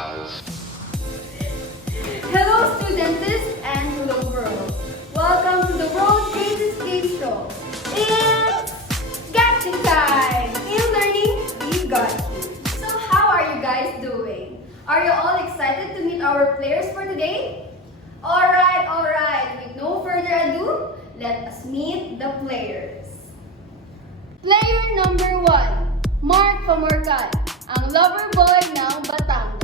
Hello students and hello world. Welcome to the world's greatest game show. It's Gacha time! In learning, we got you. So how are you guys doing? Are you all excited to meet our players for today? Alright. With no further ado, let us meet the players. Player number 1, Mark Famorcan, ang lover boy ng Batangas.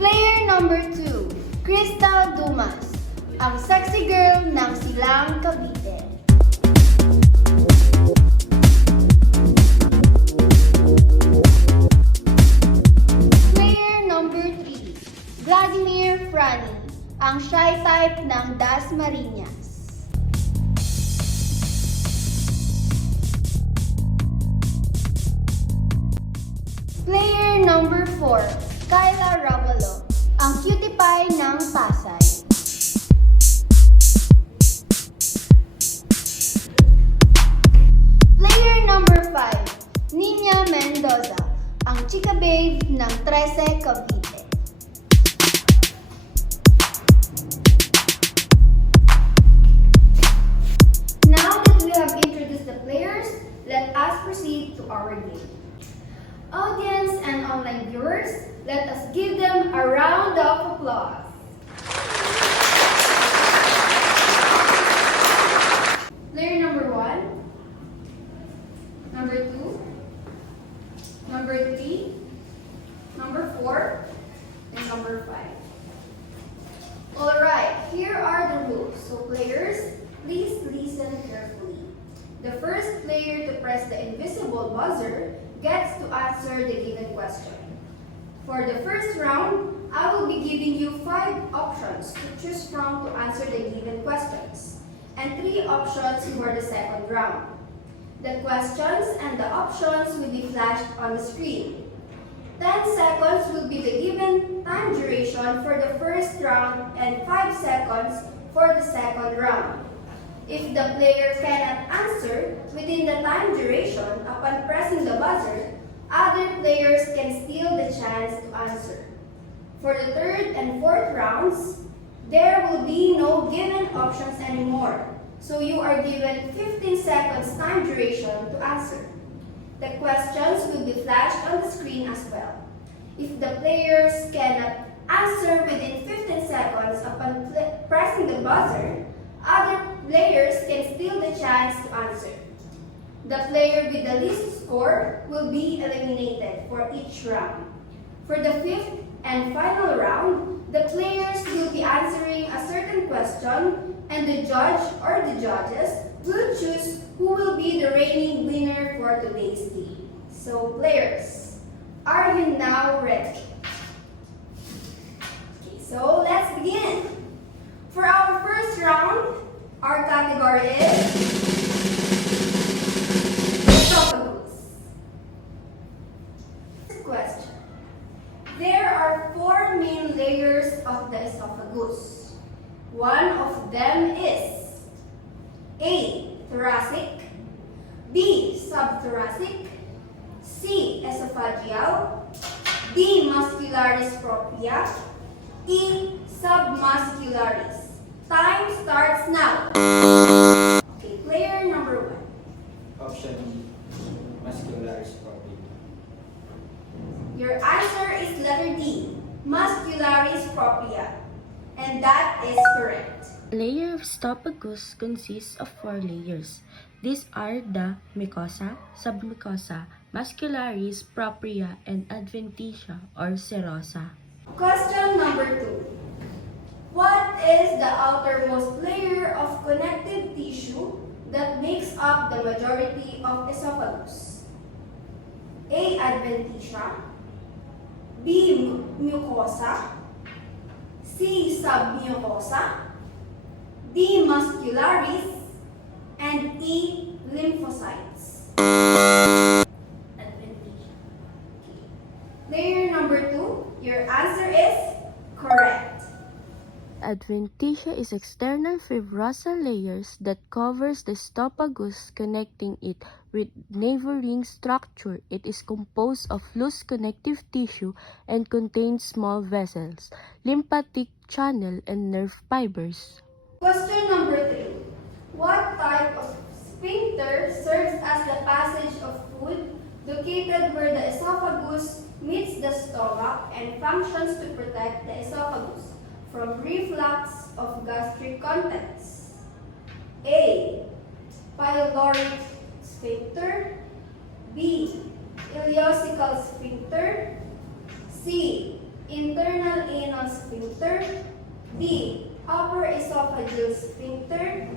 Player number 2, Crystal Dumas, ang sexy girl ng Silang Cavite. Player number 3, Vladimir Frani, ang shy type ng Dasmariñas. Player number 4, Kyla Ravalo, ang cutie pie ng Pasay. Player number 5, Nina Mendoza, ang chika babe ng 13 Cavite. Now that we have introduced the players, let us proceed to our game. Audience and online viewers, let us give them a round of applause. Player number 1, number 2, number 3, number 4, and number 5. Alright, here are the rules. So players, please listen carefully. The first player to press the invisible buzzer gets to answer the given question. For the first round, I will be giving you 5 options to choose from to answer the given questions, and 3 options for the second round. The questions and the options will be flashed on the screen. 10 seconds will be the given time duration for the first round and 5 seconds for the second round. If the player cannot answer within the time duration upon pressing the buzzer, other players can steal the chance to answer. For the third and fourth rounds, there will be no given options anymore, so you are given 15 seconds time duration to answer. The questions will be flashed on the screen as well. If the players cannot answer within 15 seconds upon pressing the buzzer, other players can steal the chance to answer. The player with the least score will be eliminated for each round. For the fifth and final round, the players will be answering a certain question, and the judge or the judges will choose who will be the reigning winner for today's game. So players, are you now ready? Okay, so let's begin. For our first round, our category is Esophagus. First question. There are 4 main layers of the esophagus. One of them is A. Thoracic, B. Subthoracic, C. Esophageal, D. Muscularis propria, E. Submuscularis. Time starts now. Okay, player number 1. Option E, muscularis propria. Your answer is letter D, muscularis propria. And that is correct. A layer of esophagus consists of 4 layers. These are the mucosa, submucosa, muscularis propria, and adventitia or serosa. Question number 2. What is the outermost layer of connective tissue that makes up the majority of esophagus? A. Adventitia, B. Mucosa, C. Submucosa, D. Muscularis, and E. Lymphocytes. Adventitia. Okay. Layer number 2, your answer is correct. Adventitia is external fibrosal layers that covers the esophagus, connecting it with neighboring structure. It is composed of loose connective tissue and contains small vessels, lymphatic channel, and nerve fibers. Question number 3. What type of sphincter serves as the passage of food located where the esophagus meets the stomach and functions to protect the esophagus from reflux of gastric contents? A. Pyloric sphincter. B. Ileocecal sphincter. C. Internal anal sphincter. D. Upper esophageal sphincter.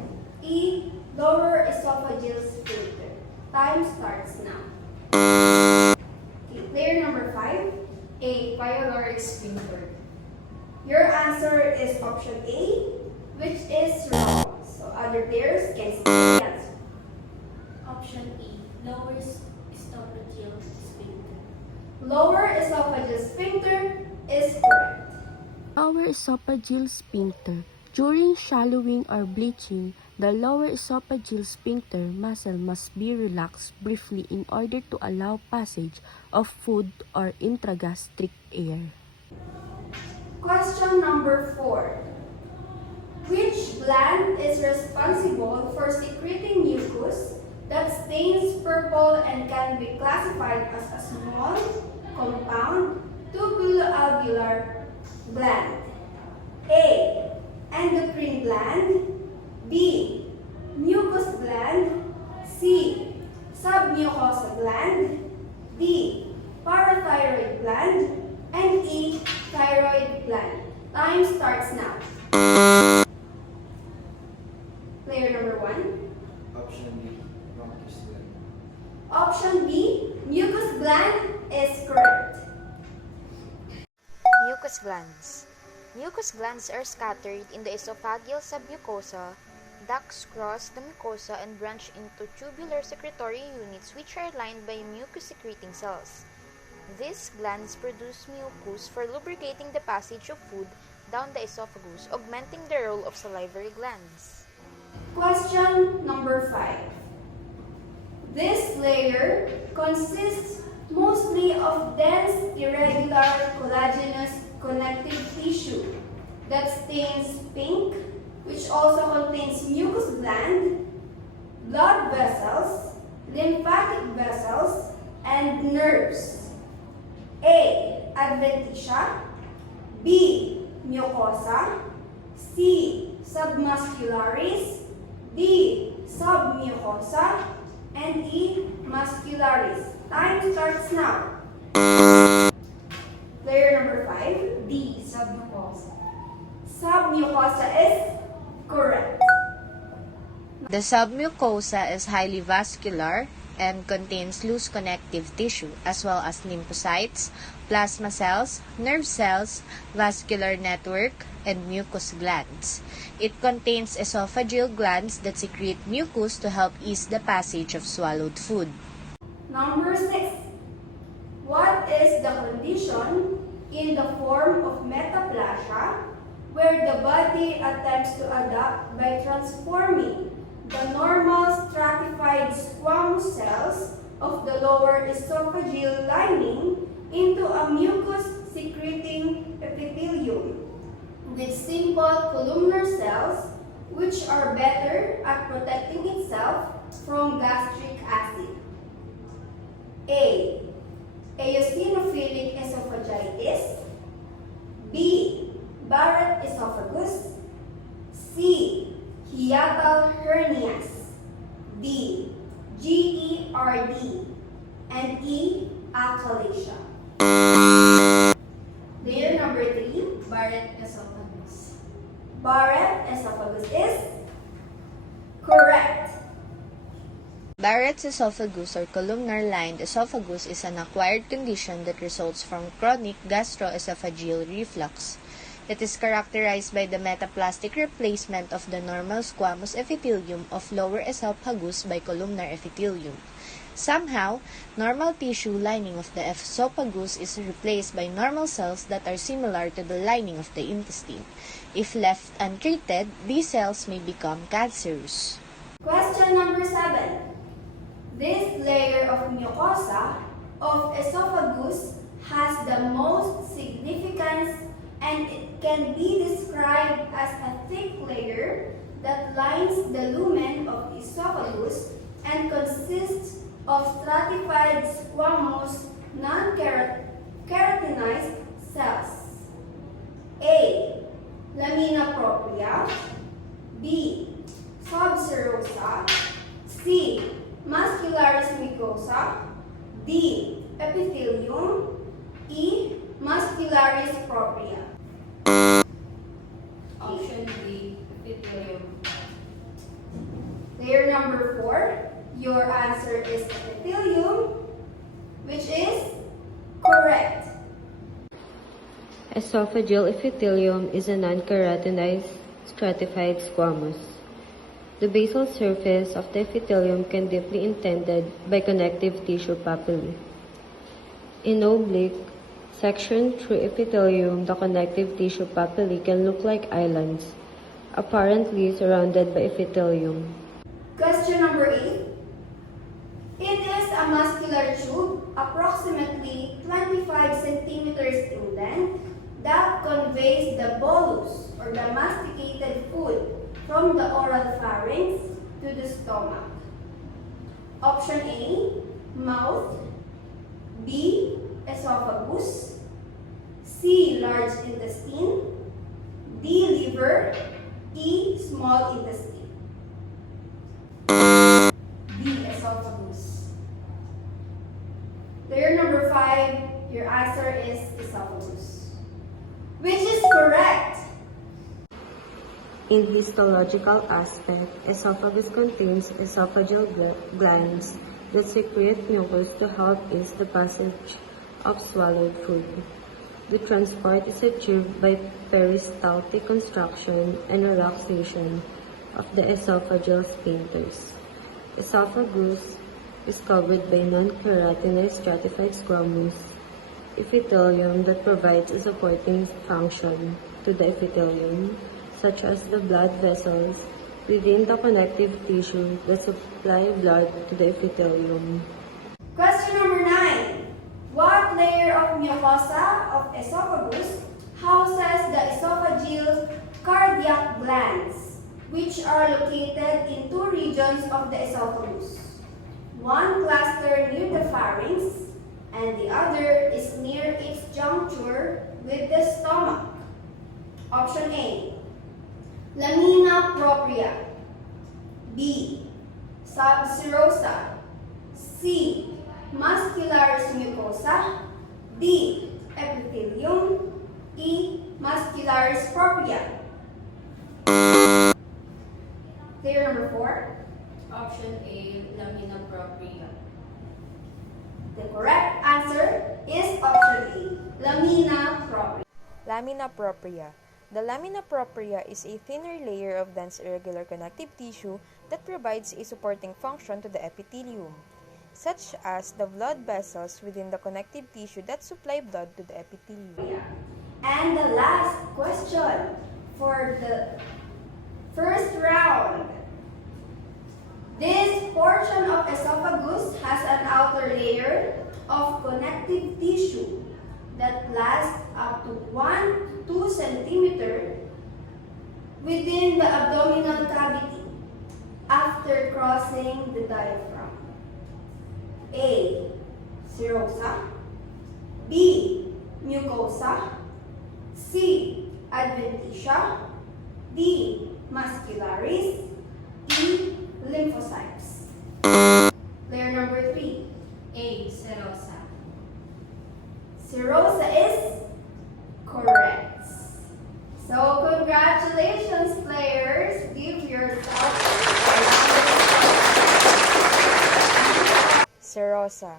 E. Lower esophageal sphincter. Time starts now. Okay, player number 5. A. Pyloric sphincter. Your answer is option A, which is wrong. So other players can see the answer. Option E, lower esophageal sphincter. Lower esophageal sphincter is correct. Lower esophageal sphincter. During swallowing or bleaching, the lower esophageal sphincter muscle must be relaxed briefly in order to allow passage of food or intragastric air. Question number 4. Which gland is responsible for secreting mucus that stains purple and can be classified as a small, compound, tubuloalveolar gland? A. Endocrine gland. B. Mucus gland. C. Submucosal gland. D. Parathyroid gland. And E. Thyroid gland. Time starts now. Player number 1. Option B, mucus gland. Option B, mucus gland is correct. Mucus glands. Mucus glands are scattered in the esophageal submucosa. Ducts cross the mucosa and branch into tubular secretory units which are lined by mucus-secreting cells. These glands produce mucus for lubricating the passage of food down the esophagus, augmenting the role of salivary glands. Question number 5. This layer consists mostly of dense, irregular, collagenous connective tissue that stains pink, which also contains mucus gland, blood vessels, lymphatic vessels, and nerves. A. Adventitia. B. Mucosa. C. Submuscularis. D. Submucosa. And E. Muscularis. Time starts now. Player number 5. D. Submucosa. Submucosa is correct. The submucosa is highly vascular and contains loose connective tissue as well as lymphocytes, plasma cells, nerve cells, vascular network, and mucus glands. It contains esophageal glands that secrete mucus to help ease the passage of swallowed food. Number 6. What is the condition in the form of metaplasia where the body attempts to adapt by transforming the normal stratified squamous cells of the lower esophageal lining into a mucus-secreting epithelium with simple columnar cells which are better at protecting itself from gastric acid? A. Eosinophilic esophagitis. B. Barrett esophagus. C. Hiatal hernias. D. GERD. And E. Achalasia. Layer number 3. Barrett esophagus. Barrett esophagus is correct. Barrett's esophagus or columnar-lined esophagus is an acquired condition that results from chronic gastroesophageal reflux. It is characterized by the metaplastic replacement of the normal squamous epithelium of lower esophagus by columnar epithelium. Somehow, normal tissue lining of the esophagus is replaced by normal cells that are similar to the lining of the intestine. If left untreated, these cells may become cancerous. Question number 7. This layer of mucosa of esophagus has the most significance, and it can be described as a thick layer that lines the lumen of esophagus and consists of stratified squamous non-keratinized cells. A. Lamina propria. B. Subserosa. C. Muscularis mucosa. D. Epithelium. E. Muscularis propria. Option D, epithelium. Layer number 4, your answer is epithelium, which is correct. Esophageal epithelium is a non-keratinized stratified squamous. The basal surface of the epithelium can deeply indented by connective tissue papillae. In oblique section through epithelium, the connective tissue papillae can look like islands, apparently surrounded by epithelium. Question number 8. It is a muscular tube approximately 25 centimeters in length that conveys the bolus or the masticated food from the oral pharynx to the stomach. Option A, mouth. B, esophagus. C, large intestine. D, liver. E, small intestine. D, esophagus. Layer number 5, your answer is esophagus, which is correct. In histological aspect, esophagus contains esophageal glands that secrete mucus to help ease the passage of swallowed food. The transport is achieved by peristaltic contraction and relaxation of the esophageal sphincters. Esophagus is covered by non-keratinized stratified squamous epithelium that provides a supporting function to the epithelium, such as the blood vessels within the connective tissue that supply blood to the epithelium. Question number 9. What layer of mucosa of esophagus houses the esophageal cardiac glands, which are located in 2 regions of the esophagus? One cluster near the pharynx, and the other is near its juncture with the stomach. Option A, lamina propria. B, subserosa. C, muscularis mucosa. D, epithelium. E, muscularis propria. Layer number 4. Option A, lamina propria. The correct answer is option A, lamina propria. Lamina propria. The lamina propria is a thinner layer of dense irregular connective tissue that provides a supporting function to the epithelium, such as the blood vessels within the connective tissue that supply blood to the epithelium. And the last question for the first round. This portion of esophagus has an outer layer of connective tissue that lasts up to 1 to 2 centimeters within the abdominal cavity after crossing the diaphragm. A, serosa. B, mucosa. C, adventitia. D, muscularis. E, lymphocytes. Layer number 3. A, serosa. Serosa is correct. So congratulations, players. Give yourself Serosa.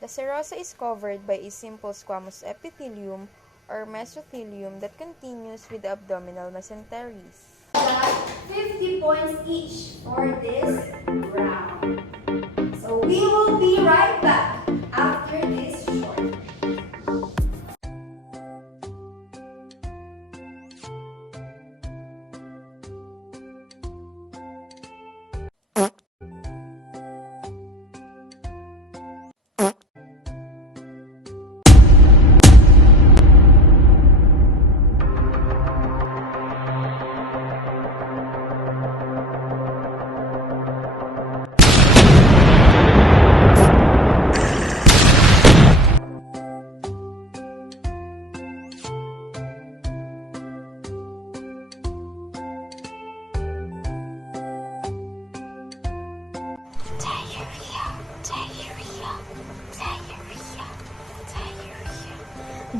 The serosa is covered by a simple squamous epithelium or mesothelium that continues with the abdominal mesenteries. 50 points each for this round. So we will be right back after this short.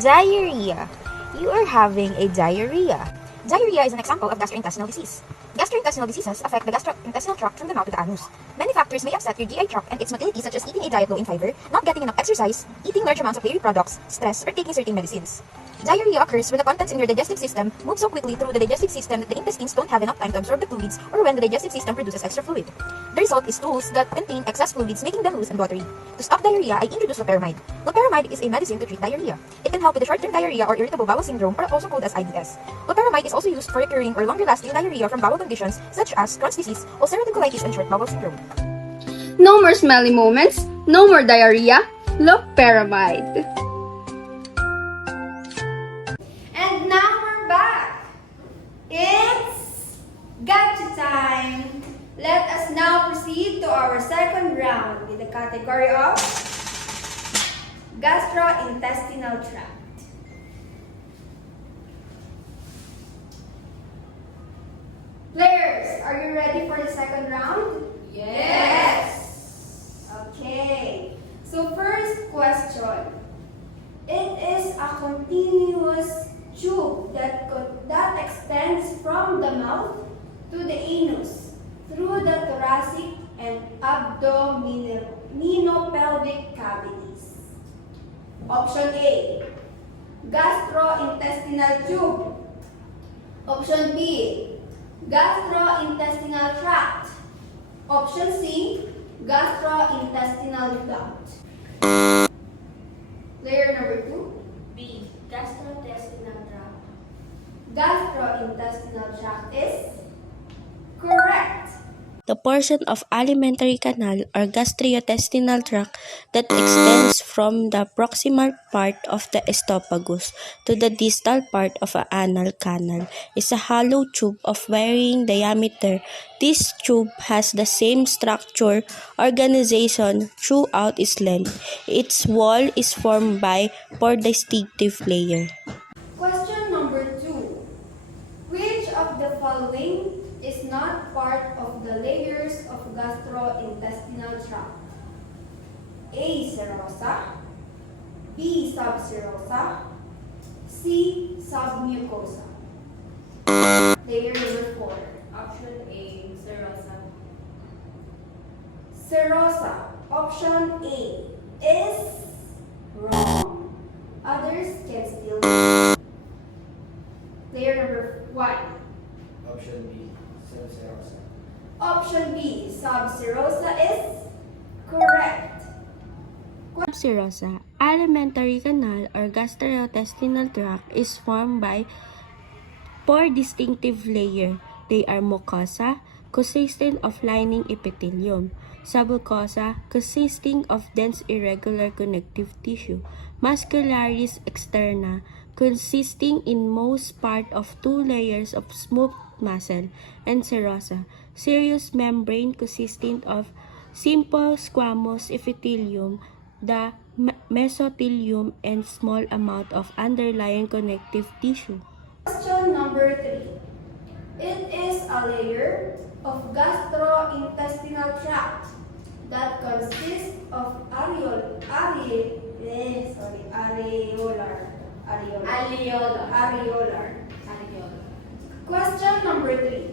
Diarrhea. You are having a diarrhea. Diarrhea is an example of gastrointestinal disease. Gastrointestinal diseases affect the gastrointestinal tract from the mouth to the anus. Many factors may upset your GI tract and its motility, such as eating a diet low in fiber, not getting enough exercise, eating large amounts of dairy products, stress, or taking certain medicines. Diarrhea occurs when the contents in your digestive system move so quickly through the digestive system that the intestines don't have enough time to absorb the fluids, or when the digestive system produces extra fluid. The result is stools that contain excess fluids, making them loose and watery. To stop diarrhea, I introduce loperamide. Loperamide is a medicine to treat diarrhea. It can help with the short-term diarrhea or irritable bowel syndrome, or also called as IBS. Loperamide is also used for recurring or longer-lasting diarrhea from bowel conditions such as Crohn's disease, ulcerative colitis, and short bowel syndrome. No more smelly moments, no more diarrhea. Loperamide. And now we're back. It's gotcha time. Let us now proceed to our second round with the category of gastrointestinal tract. Players, are you ready for the second round? Yes. Okay. So first question. It is a continuous tube that extends from the mouth to the anus through the thoracic and abdominopelvic cavities. Option A, gastrointestinal tube. Option B, gastrointestinal tract. Option C, gastrointestinal duct. Player number 2. B. Gastrointestinal tract. Gastrointestinal tract is correct. The portion of alimentary canal or gastrointestinal tract that extends from the proximal part of the esophagus to the distal part of an anal canal is a hollow tube of varying diameter. This tube has the same structure organization throughout its length. Its wall is formed by four distinctive layers. Question number 2. Which of the following is not part of the layers of gastrointestinal tract? A. Serosa, B. Subserosa, C. Submucosa. Layer number 4. Option A, serosa. Serosa. Option A is wrong. Others can still. Layer number 1. Option B, Serosa. Option B, subserosa is correct. Subserosa, alimentary canal or gastrointestinal tract is formed by four distinctive layers. They are mucosa, consisting of lining epithelium; submucosa, consisting of dense irregular connective tissue; muscularis externa, consisting in most part of two layers of smooth muscle; and serosa, serous membrane consisting of simple squamous epithelium, the mesothelium, and small amount of underlying connective tissue. Question number 3. It is a layer of gastrointestinal tract that consists of areolar. Question number 3.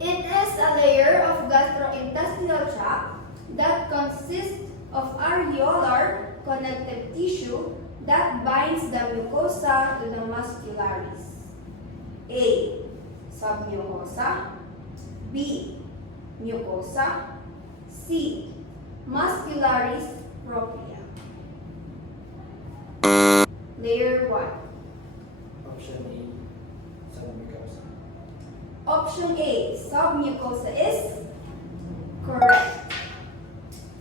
It is a layer of gastrointestinal tract that consists of areolar connective tissue that binds the mucosa to the muscularis. A. Submucosa, B. Mucosa, C. Muscularis propria. Layer 1. Option A, Submucosa. Option A, submucosa is correct.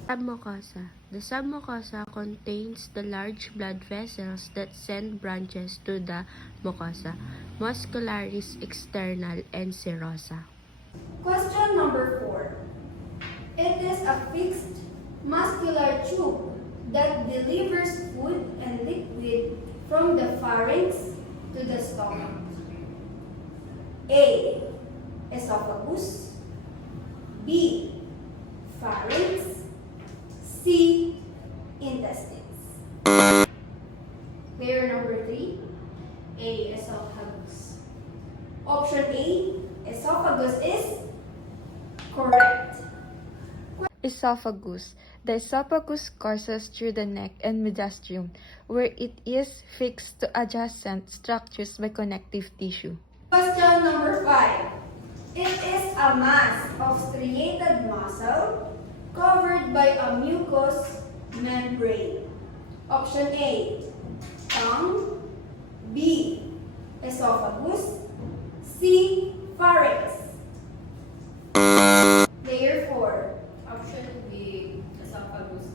Submucosa. The submucosa contains the large blood vessels that send branches to the mucosa, muscularis external, and serosa. Question number 4. It is a fixed muscular tube that delivers food and liquid from the pharynx to the stomach. A. Esophagus, B. Pharynx, C. Intestines. Layer number Correct. Esophagus. The esophagus courses through the neck and mediastinum, where it is fixed to adjacent structures by connective tissue. Question number 5. It is a mass of striated muscle covered by a mucous membrane. Option A, tongue. B, esophagus. C, pharynx. Layer 4. Option B, esophagus.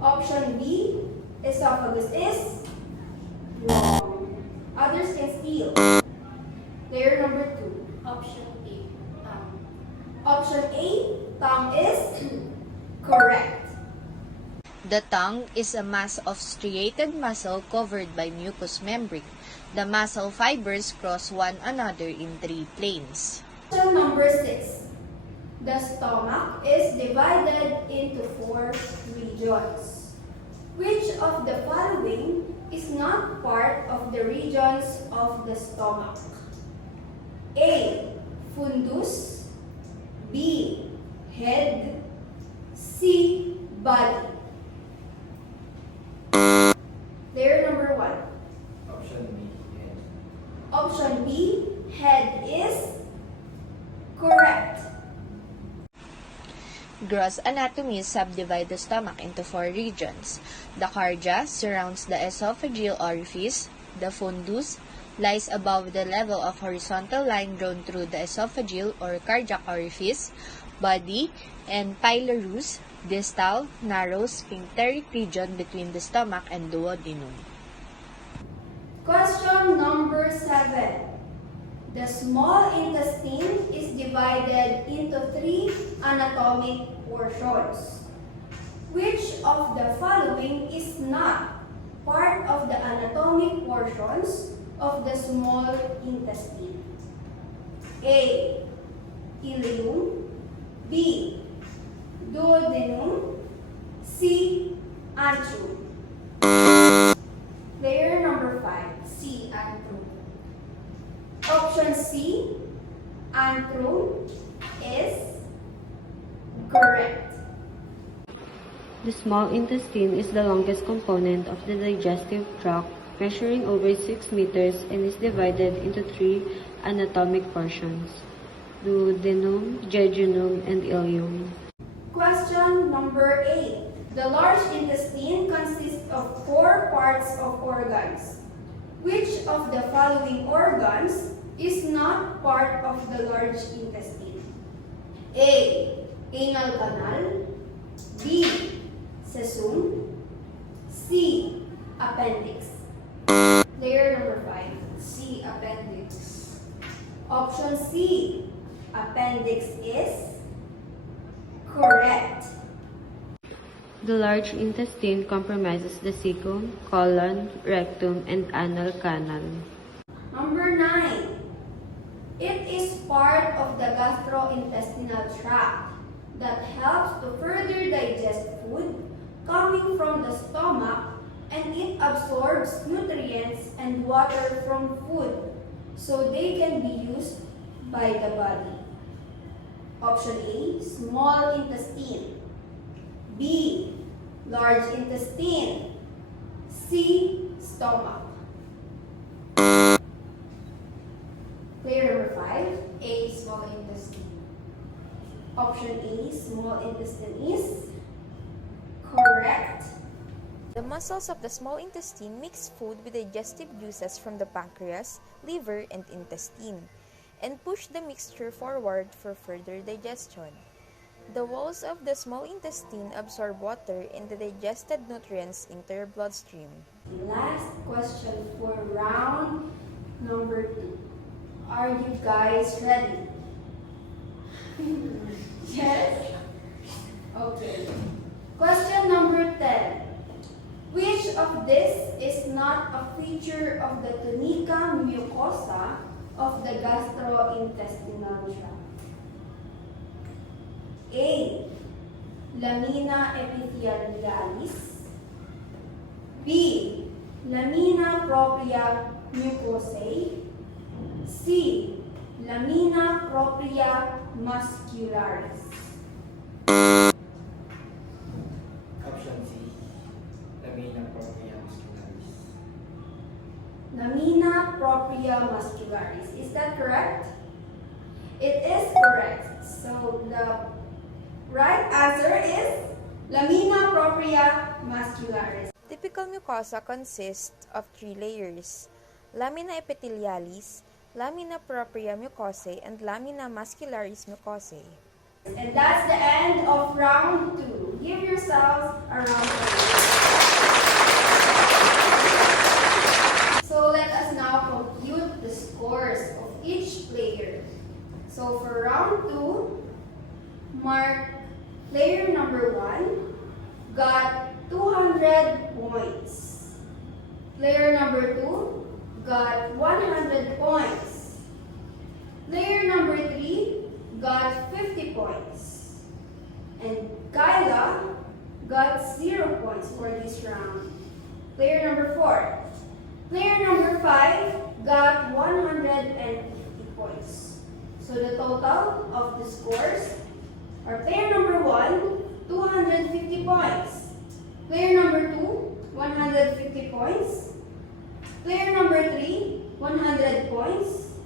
Option B, esophagus is wrong. Others can steal. Layer number 2. Option A, tongue. Option A, tongue is correct. The tongue is a mass of striated muscle covered by mucous membrane. The muscle fibers cross one another in 3 planes. Question number 6. The stomach is divided into 4 regions. Which of the following is not part of the regions of the stomach? A, fundus. B, head. C, body. Layer number 1. Option B, head. Option B, head is correct. Gross anatomy subdivides the stomach into 4 regions. The cardia surrounds the esophageal orifice. The fundus lies above the level of horizontal line drawn through the esophageal or cardiac orifice. Body and pylorus, distal, narrow sphincteric region between the stomach and duodenum. Question number 7. The small intestine is divided into 3 anatomic portions. Which of the following is not part of the anatomic portions of the small intestine? A, ileum. B, duodenum. C, antrum. Layer number 5. C, antrum. Option C, antrum, is correct. The small intestine is the longest component of the digestive tract, measuring over 6 meters and is divided into 3 anatomic portions: duodenum, jejunum, and ileum. Question number 8. The large intestine consists of 4 parts of organs. Which of the following organs is not part of the large intestine? A, anal canal. B, cecum. C, appendix. Layer number 5. C, appendix. Option C, appendix is correct. The large intestine comprises the cecum, colon, rectum, and anal canal. Number 9. It is part of the gastrointestinal tract that helps to further digest food coming from the stomach, and it absorbs nutrients and water from food so they can be used by the body. Option A, small intestine. B, large intestine. C, stomach. Layer number 5. A, small intestine. Option A, small intestine is correct. The muscles of the small intestine mix food with digestive juices from the pancreas, liver, and intestine, and push the mixture forward for further digestion. The walls of the small intestine absorb water and the digested nutrients into your bloodstream. Last question for round number 2. Are you guys ready? Yes? Okay. Question number 10. Which of this is not a feature of the tunica mucosa of the gastrointestinal tract? A, lamina epithelialis. B, lamina propria mucosae. C, lamina propria muscularis. Option C. Lamina propria muscularis. Lamina propria muscularis. Is that correct? It is correct. So the right answer is lamina propria muscularis. Typical mucosa consists of 3 layers: lamina epithelialis, lamina propria mucosae, and lamina muscularis mucosae. And that's the end of round 2. Give yourselves a round of applause. So let us now compute the scores of each player. So for round 2, mark player number 1 got 200 points. Player number 2 got 100 points. Player number 3 got 50 points. And Kyla got 0 points for this round. Player number 4. Player number 5 got 150 points. So the total of the scores are player number 1, 250 points. Player number 2, 150 points. Player number 3, 100 points.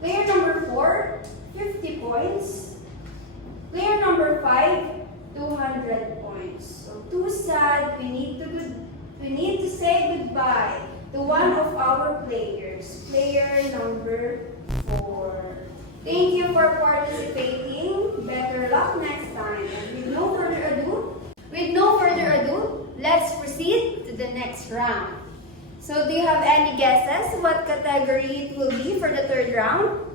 Player number 4, 50 points. Player number 5, 200 points. So too sad, we need to say goodbye to one of our players, player number 4. Thank you for participating. Better luck next time. And with no further ado, let's proceed to the next round. So do you have any guesses what category it will be for the third round?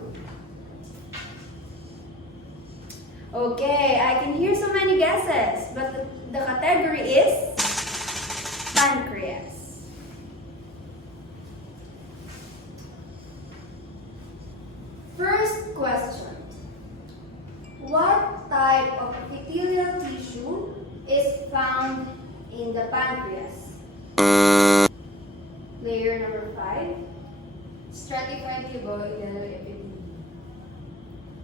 Okay, I can hear so many guesses, but the category is pancreas. First question. What type of epithelial tissue is found in the pancreas? Player number 5. Stratified cuboidal epithelium.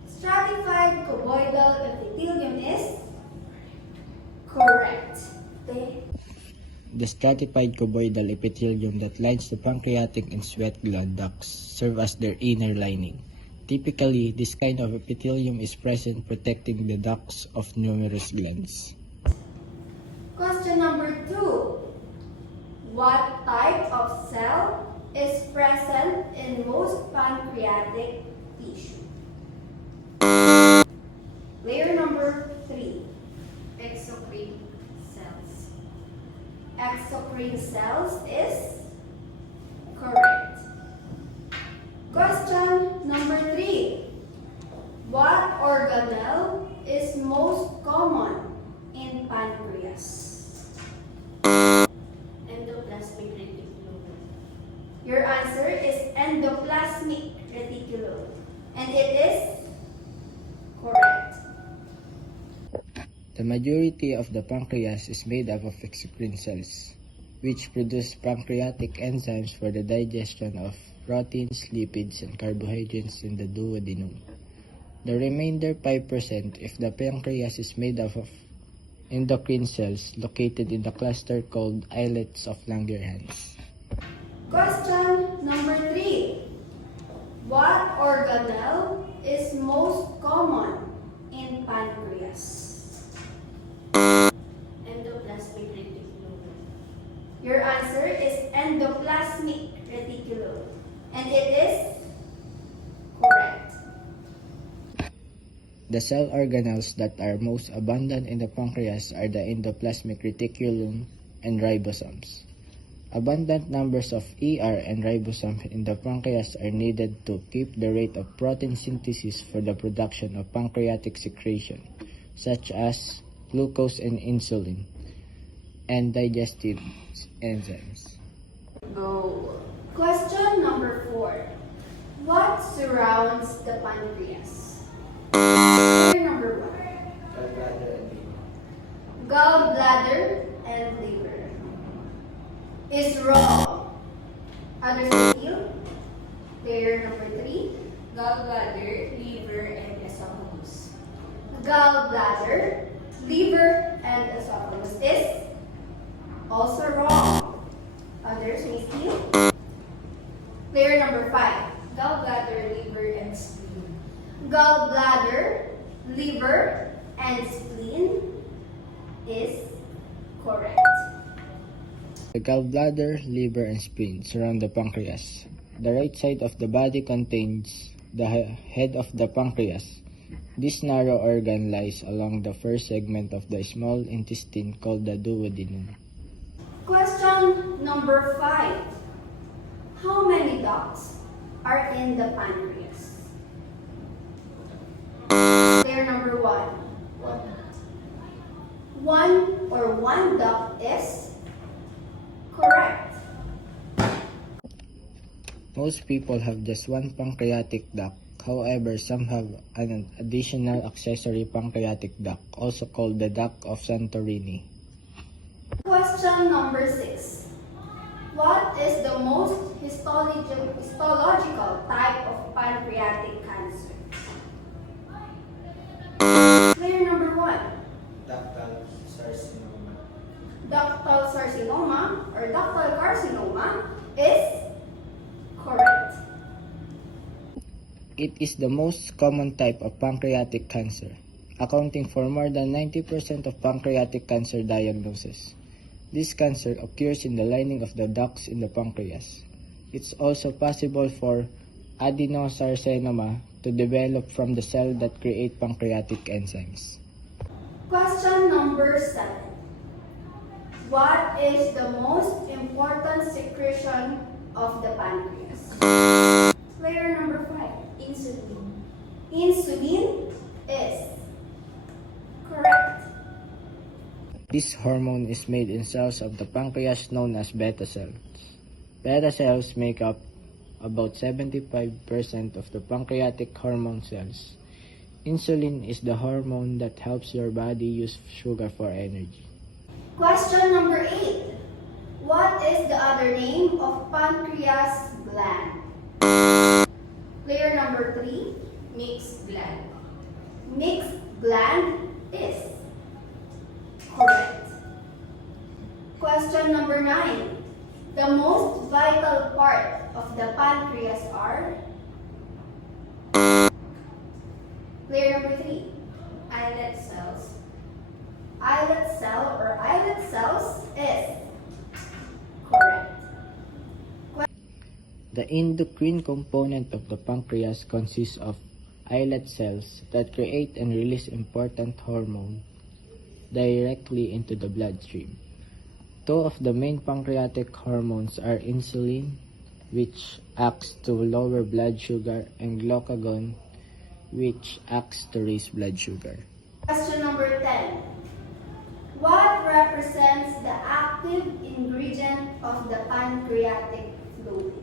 Stratified cuboidal epithelium is correct. The stratified cuboidal epithelium that lines the pancreatic and sweat gland ducts serve as their inner lining. Typically, this kind of epithelium is present protecting the ducts of numerous glands. Question number 2. What type of cell is present in most pancreatic tissue? Layer number 3. Exocrine cells. Exocrine cells is correct. Question number 3. What organelle is most common in pancreas? Endoplasmic reticulum. Your answer is endoplasmic reticulum. And it is correct. The majority of the pancreas is made up of exocrine cells, which produce pancreatic enzymes for the digestion of proteins, lipids, and carbohydrates in the duodenum. The remainder 5% if the pancreas is made up of endocrine cells located in the cluster called islets of Langerhans. Question number 3. What organelle is most common in pancreas? Endoplasmic reticulum. Your answer is endoplasmic reticulum. And it is correct. The cell organelles that are most abundant in the pancreas are the endoplasmic reticulum and ribosomes. Abundant numbers of ER and ribosomes in the pancreas are needed to keep the rate of protein synthesis for the production of pancreatic secretion, such as glucose and insulin, and digestive enzymes. Go. Question number 4. What surrounds the pancreas? Number 1. Gallbladder and liver. Gallbladder and liver. Is wrong. Others appeal. Player number 3. Gallbladder, liver, and esophagus. Gallbladder, liver, and esophagus is also wrong. Others may steal. Player number 5. Gallbladder, liver, and spleen. Gallbladder, liver, and spleen is correct. The gallbladder, liver, and spleen surround the pancreas. The right side of the body contains the head of the pancreas. This narrow organ lies along the first segment of the small intestine called the duodenum. Question number 5. How many ducts are in the pancreas? Player number 1. One duct is correct. Most people have just one pancreatic duct. However, some have an additional accessory pancreatic duct, also called the duct of Santorini. Question number 6. What is the most histological type of pancreatic cancer? Player number 1. Ductal carcinoma. Ductal carcinoma or ductal carcinoma is correct. It is the most common type of pancreatic cancer, accounting for more than 90% of pancreatic cancer diagnoses. This cancer occurs in the lining of the ducts in the pancreas. It's also possible for adenocarcinoma to develop from the cell that create pancreatic enzymes. Question number 7. What is the most important secretion of the pancreas? Player number 5. Insulin. Insulin is correct. This hormone is made in cells of the pancreas known as beta cells. Beta cells make up about 75% of the pancreatic hormone cells. Insulin is the hormone that helps your body use sugar for energy. Question number 8. What is the other name of pancreas gland? Player number 3. Mixed gland. Mixed gland is correct. Question number 9. The most vital part of the pancreas are? Player number 3. Islet cells. Islet cell or islet cells is correct. The endocrine component of the pancreas consists of islet cells that create and release important hormones directly into the bloodstream. Two of the main pancreatic hormones are insulin, which acts to lower blood sugar, and glucagon, which acts to raise blood sugar. Question number 10. What represents the active ingredient of the pancreatic fluid?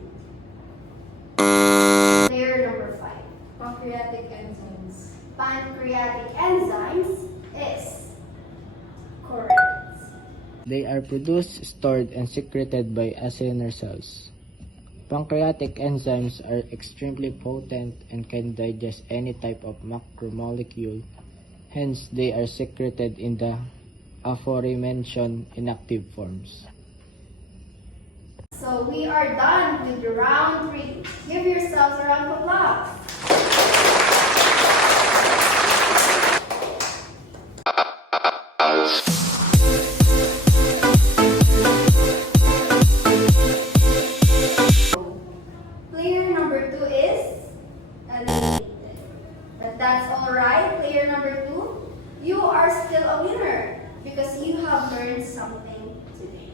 Player number 5. Pancreatic enzymes. Pancreatic enzymes is correct. They are produced, stored, and secreted by acinar cells. Pancreatic enzymes are extremely potent and can digest any type of macromolecule. Hence, they are secreted in the aforementioned inactive forms. So we are done with round 3. Give yourselves a round of applause. Player number 2 is eliminated. But that's alright, player number 2. You are still a winner because you have learned something today.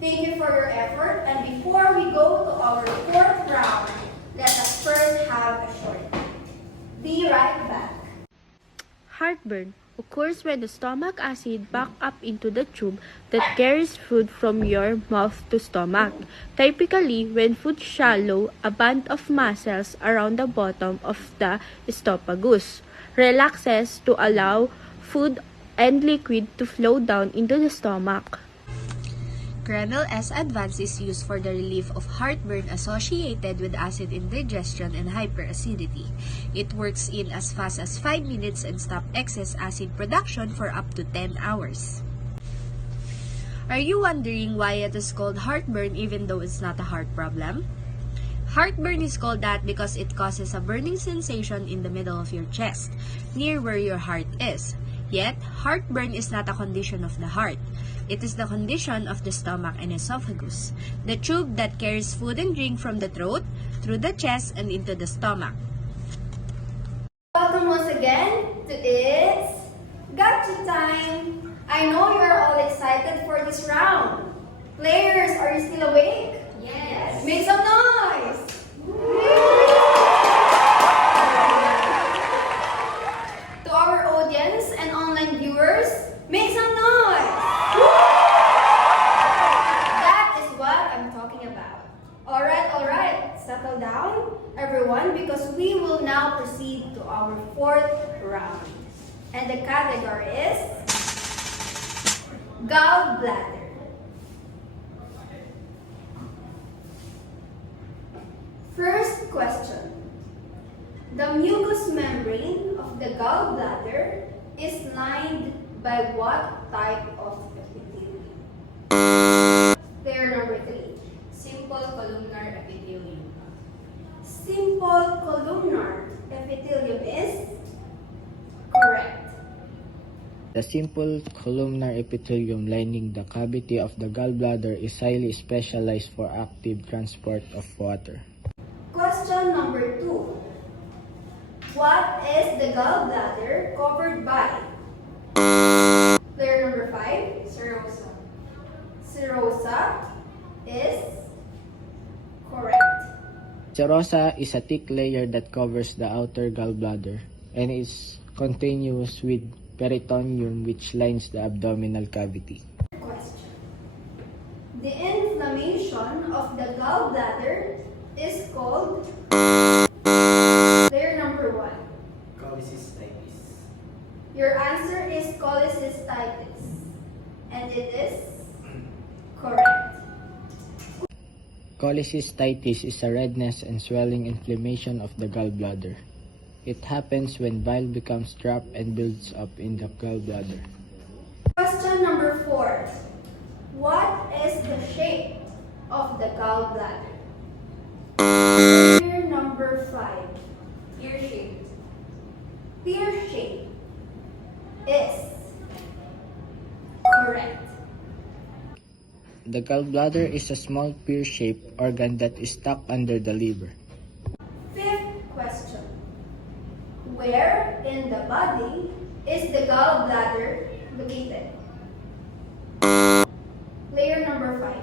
Thank you for your effort, and before we go to our 4th round, let us first have a short break. Be right back. Heartburn occurs when the stomach acid back up into the tube that carries food from your mouth to stomach. Typically, when food swallow a band of muscles around the bottom of the esophagus relaxes to allow food and liquid to flow down into the stomach. Crenal S advanced is used for the relief of heartburn associated with acid indigestion and hyperacidity. It works in as fast as 5 minutes and stop excess acid production for up to 10 hours. Are you wondering why it is called heartburn even though it's not a heart problem? Heartburn is called that because it causes a burning sensation in the middle of your chest, near where your heart is. Yet, heartburn is not a condition of the heart. It is the condition of the stomach and esophagus, the tube that carries food and drink from the throat, through the chest, and into the stomach. Welcome once again to It's Gotcha Time! I know you're all excited for this round. Players, are you still awake? Yes. Make some noise! To our audience and online viewers, make some noise! That is what I'm talking about. Alright, settle down, everyone, because we will now proceed to our fourth round. And the category is Gallbladder. First question. The mucous membrane of the gallbladder is lined by what type of epithelium? Player number 3. Simple columnar epithelium. Simple columnar epithelium is correct. The simple columnar epithelium lining the cavity of the gallbladder is highly specialized for active transport of water. Question number 2. What is the gallbladder covered by? Player number 5. Serosa. Serosa is correct. Serosa is a thick layer that covers the outer gallbladder and is continuous with peritoneum which lines the abdominal cavity. Question. The inflammation of the gallbladder is called player number 1. Cholecystitis. Your answer is cholecystitis. And it is correct. Cholecystitis is a redness and swelling inflammation of the gallbladder. It happens when bile becomes trapped and builds up in the gallbladder. Question number 4. What is the shape of the gallbladder? Player number 5. Ear shape. Pear shape is correct. The gallbladder is a small pear-shaped organ that is stuck under the liver. Fifth question. Where in the body is the gallbladder located? Player number 5.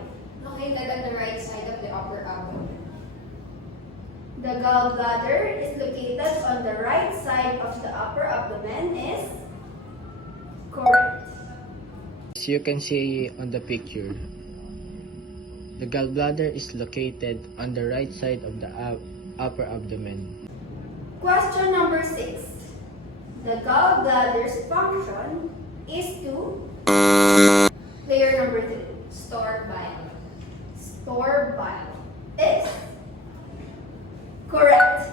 Located at the right side of the upper abdomen. The gallbladder is located on the right side of the upper abdomen is correct. As you can see on the picture, the gallbladder is located on the right side of the upper abdomen. Question number 6. The gallbladder's function is to player number 3. Store bile. Store bile is correct.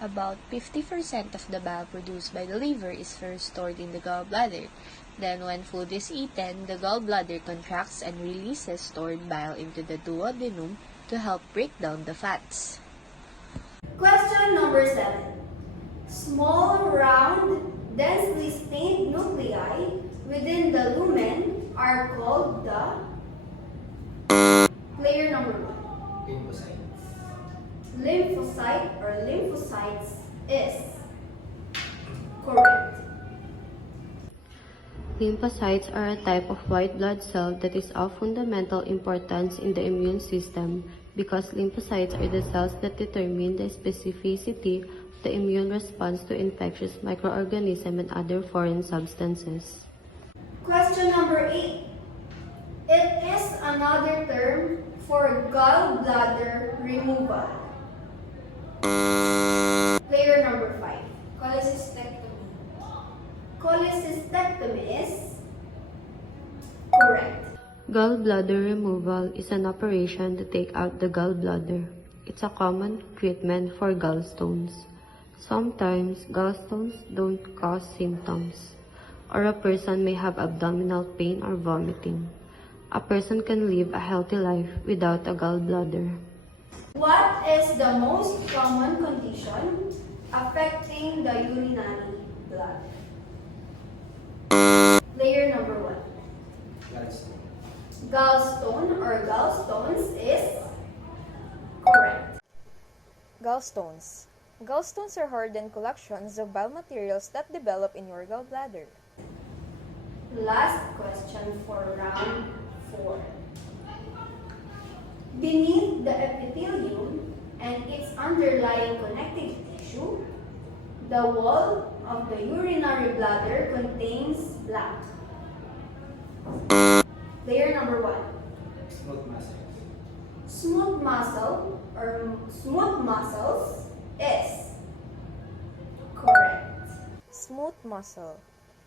About 50% of the bile produced by the liver is first stored in the gallbladder. Then, when food is eaten, the gallbladder contracts and releases stored bile into the duodenum to help break down the fats. Question number 7. Small, round, densely stained nuclei within the lumen are called the player number 1. Lymphocytes. Lymphocyte or lymphocytes is correct. Lymphocytes are a type of white blood cell that is of fundamental importance in the immune system because lymphocytes are the cells that determine the specificity of the immune response to infectious microorganisms and other foreign substances. Question number 8. It is another term for gallbladder removal. Player number 5. Cholecystectomy. Cholecystectomy is correct. Gallbladder removal is an operation to take out the gallbladder. It's a common treatment for gallstones. Sometimes gallstones don't cause symptoms, or a person may have abdominal pain or vomiting. A person can live a healthy life without a gallbladder. What is the most common condition affecting the urinary bladder? Player number 1. Gallstone. Gallstone or gallstones is correct. Gallstones. Gallstones are hardened collections of bile materials that develop in your gallbladder. Last question for round 4. Beneath the epithelium and its underlying connective tissue, the wall of the urinary bladder contains blank. Player number 1. Smooth muscle. Smooth muscle or smooth muscles is correct. Smooth muscle.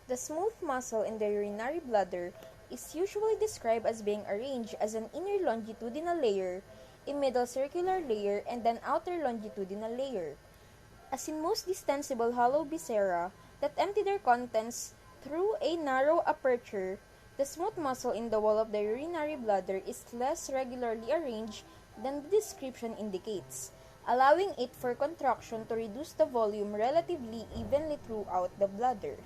The smooth muscle in the urinary bladder is usually described as being arranged as an inner longitudinal layer, a middle circular layer, and an outer longitudinal layer. As in most distensible hollow viscera that empty their contents through a narrow aperture, the smooth muscle in the wall of the urinary bladder is less regularly arranged than the description indicates, allowing it for contraction to reduce the volume relatively evenly throughout the bladder.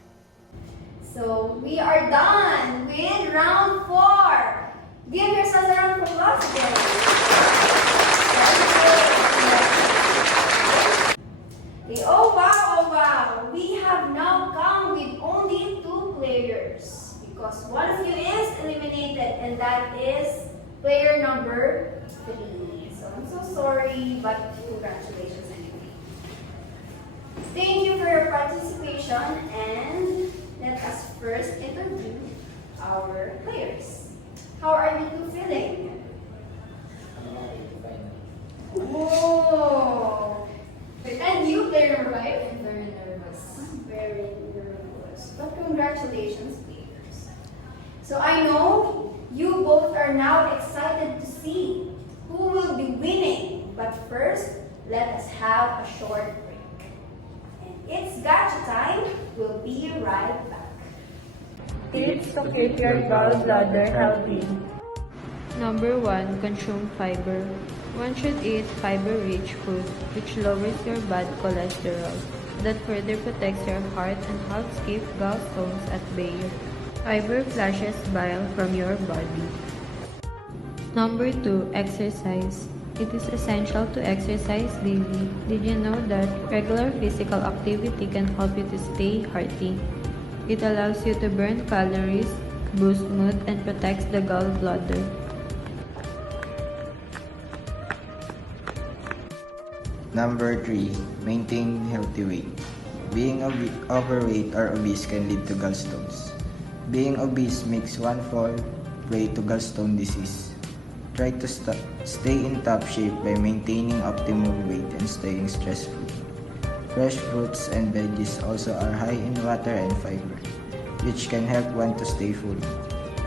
So we are done with round 4. Give yourselves a round of applause again. Okay, oh wow. We have now come with only 2 players because one of you is eliminated and that is player number 3. So I'm so sorry, but congratulations anyway. Thank you for your participation and let us first interview our players. How are you two feeling? I'm okay, fine. Whoa! And you, player number 5? I'm very nervous. Very nervous. But congratulations, players. So I know you both are now excited to see who will be winning. But first, let us have a short break. And it's gotcha time. We'll be right back. Tips to keep your gallbladder healthy. Number 1. Consume fiber. One should eat fiber-rich food, which lowers your bad cholesterol, that further protects your heart and helps keep gallstones at bay. Fiber flushes bile from your body. Number 2. Exercise. It is essential to exercise daily. Did you know that regular physical activity can help you to stay healthy? It allows you to burn calories, boost mood, and protects the gallbladder. Number 3. Maintain healthy weight. Being overweight or obese can lead to gallstones. Being obese makes one fall prey to gallstone disease. Try to stay in top shape by maintaining optimal weight and staying stress-free. Fresh fruits and veggies also are high in water and fiber, which can help one to stay full.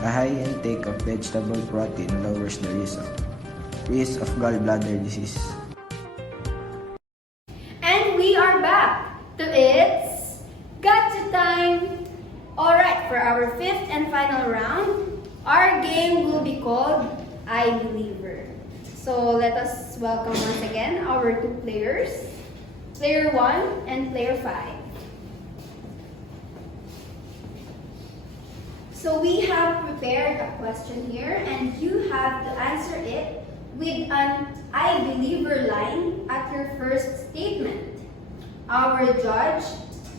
A high intake of vegetable protein lowers the risk of gallbladder disease. And we are back to It's Gotcha Time! Alright, for our 5th and final round, our game will be called I Believer. So let us welcome once again our 2 players, Player 1 and Player 5. So we have prepared a question here and you have to answer it with an I Believer line at your first statement. Our judge,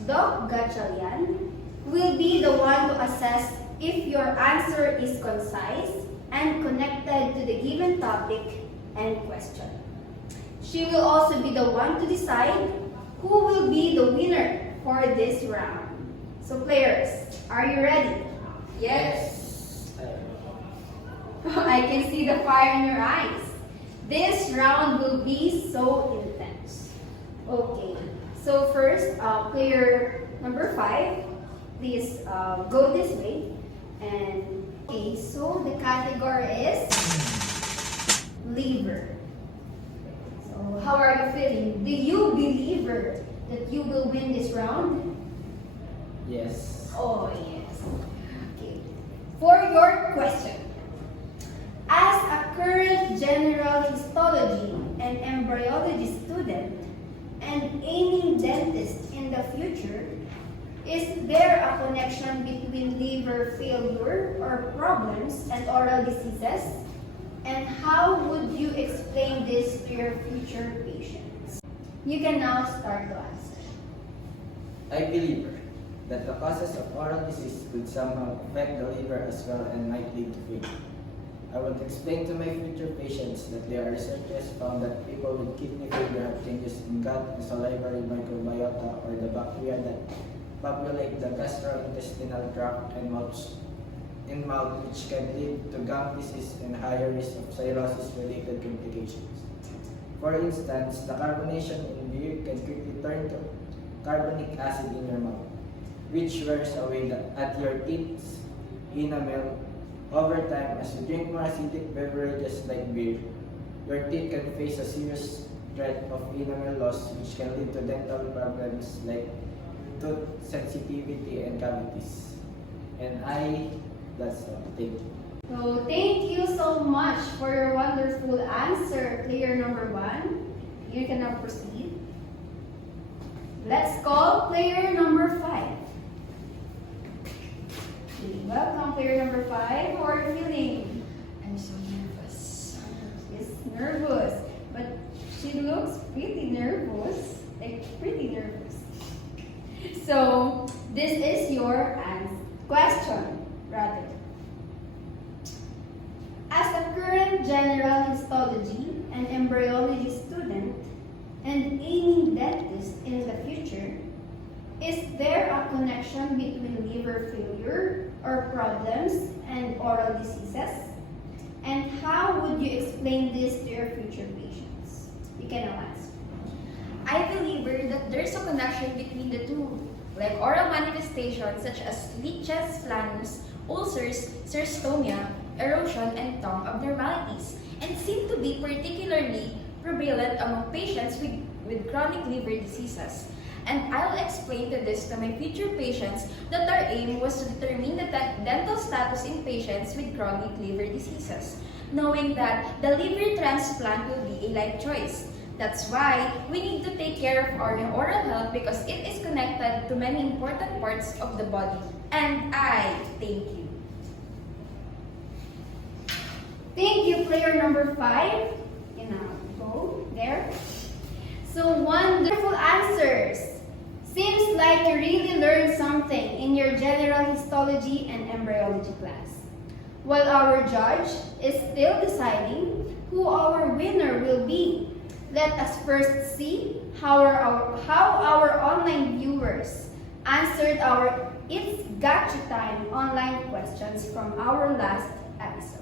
Doc Gatchalian, will be the one to assess if your answer is concise and connected to the given topic and question. She will also be the one to decide who will be the winner for this round. So players, are you ready? Yes. I can see the fire in your eyes. This round will be so intense. Okay, so first, player number 5, please go this way. And Okay, so the category is liver. So how are you feeling? Do you believe that you will win this round? Yes. Oh, yes. Okay. For your question, as a current general histology and embryology student and aiming dentist in the future, is there a connection between liver failure or problems and oral diseases? And how would you explain this to your future patients? You can now start to answer. I believe that the causes of oral disease could somehow affect the liver as well and might lead to failure. I would explain to my future patients that there are researchers found that people with kidney failure have changes in gut and salivary microbiota, or the bacteria that populate the gastrointestinal tract and mouth, which can lead to gum disease and higher risk of cirrhosis-related complications. For instance, the carbonation in beer can quickly turn to carbonic acid in your mouth, which wears away at your teeth's enamel. Over time, as you drink more acidic beverages like beer, your teeth can face a serious threat of enamel loss, which can lead to dental problems like tooth sensitivity and cavities. And that's all. Thank you. So thank you so much for your wonderful answer, player number 1. You can now proceed. Let's call player number 5. Welcome, player number 5. How are you feeling? I'm so nervous. She's nervous, but she looks pretty nervous. Pretty nervous. So, this is your question, rather. As a current general histology and embryology student and aiming dentist in the future, is there a connection between liver failure or problems and oral diseases? And how would you explain this to your future patients? You can now answer. I believe that there's a connection between the two, like oral manifestations such as leeches, flanus, ulcers, xerostomia, erosion, and tongue abnormalities, and seem to be particularly prevalent among patients with chronic liver diseases. And I'll explain to this to my future patients that our aim was to determine the dental status in patients with chronic liver diseases, knowing that the liver transplant will be a life choice. That's why we need to take care of our oral health, because it is connected to many important parts of the body. And I thank you. Thank you, player number 5. You can now go there. So wonderful answers. Seems like you really learned something in your general histology and embryology class. While our judge is still deciding who our winner will be, let us first see how our online viewers answered our It's Gotcha Time online questions from our last episode.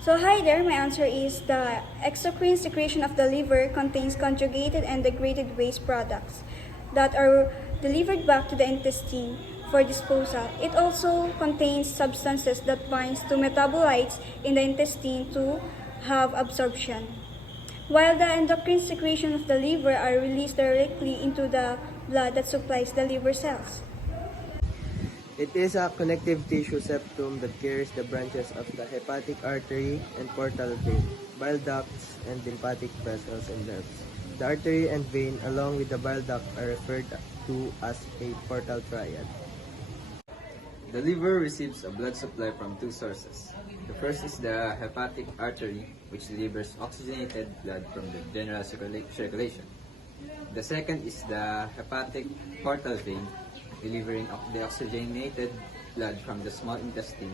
So hi there, my answer is the exocrine secretion of the liver contains conjugated and degraded waste products that are delivered back to the intestine for disposal. It also contains substances that binds to metabolites in the intestine to have absorption. While the endocrine secretion of the liver are released directly into the blood that supplies the liver cells. It is a connective tissue septum that carries the branches of the hepatic artery and portal vein, bile ducts, and lymphatic vessels and nerves. The artery and vein, along with the bile duct, are referred to as a portal triad. The liver receives a blood supply from two sources. The first is the hepatic artery, which delivers oxygenated blood from the general circulation. The second is the hepatic portal vein, delivering the oxygenated blood from the small intestine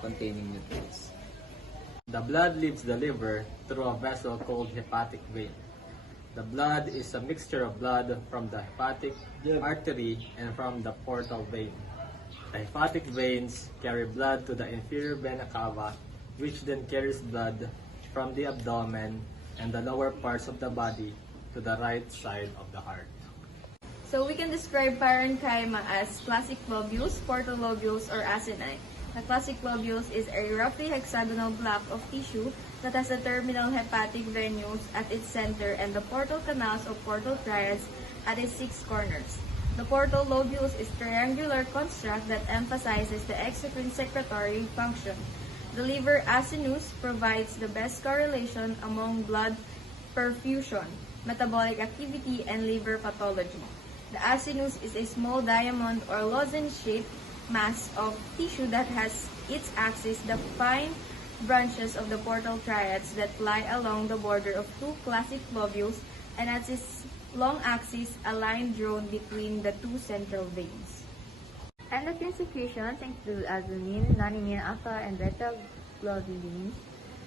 containing nutrients. The blood leaves the liver through a vessel called hepatic vein. The blood is a mixture of blood from the hepatic artery and from the portal vein. The hepatic veins carry blood to the inferior vena cava, which then carries blood from the abdomen and the lower parts of the body to the right side of the heart. So we can describe parenchyma as classic lobules, portal lobules, or acini. The classic lobules is a roughly hexagonal block of tissue that has the terminal hepatic venules at its center and the portal canals or portal triads at its 6 corners. The portal lobules is triangular construct that emphasizes the exocrine secretory function. The liver acinus provides the best correlation among blood perfusion, metabolic activity, and liver pathology. The acinus is a small diamond or lozenge-shaped mass of tissue that has its axis the fine branches of the portal triads that lie along the border of 2 classic lobules and at its long axis a line drawn between the 2 central veins. Endocrine secretions include albumin, non-immune alpha and beta globulins,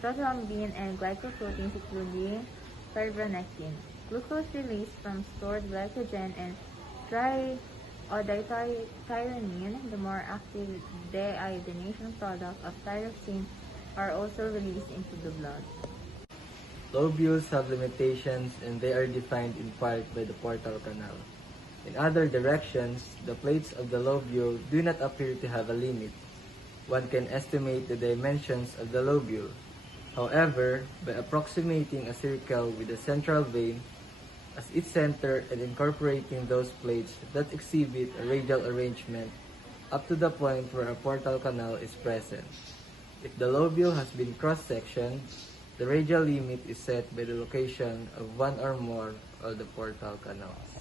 prothrombin, and glycoproteins including fibronectin. Glucose released from stored glycogen and triiodothyronine, the more active deiodination product of thyroxine, are also released into the blood. Lobules have limitations and they are defined in part by the portal canal. In other directions, the plates of the lobule do not appear to have a limit. One can estimate the dimensions of the lobule. However, by approximating a circle with a central vein as its center and incorporating those plates that exhibit a radial arrangement up to the point where a portal canal is present. If the lobule has been cross-sectioned, the radial limit is set by the location of one or more of the portal canals.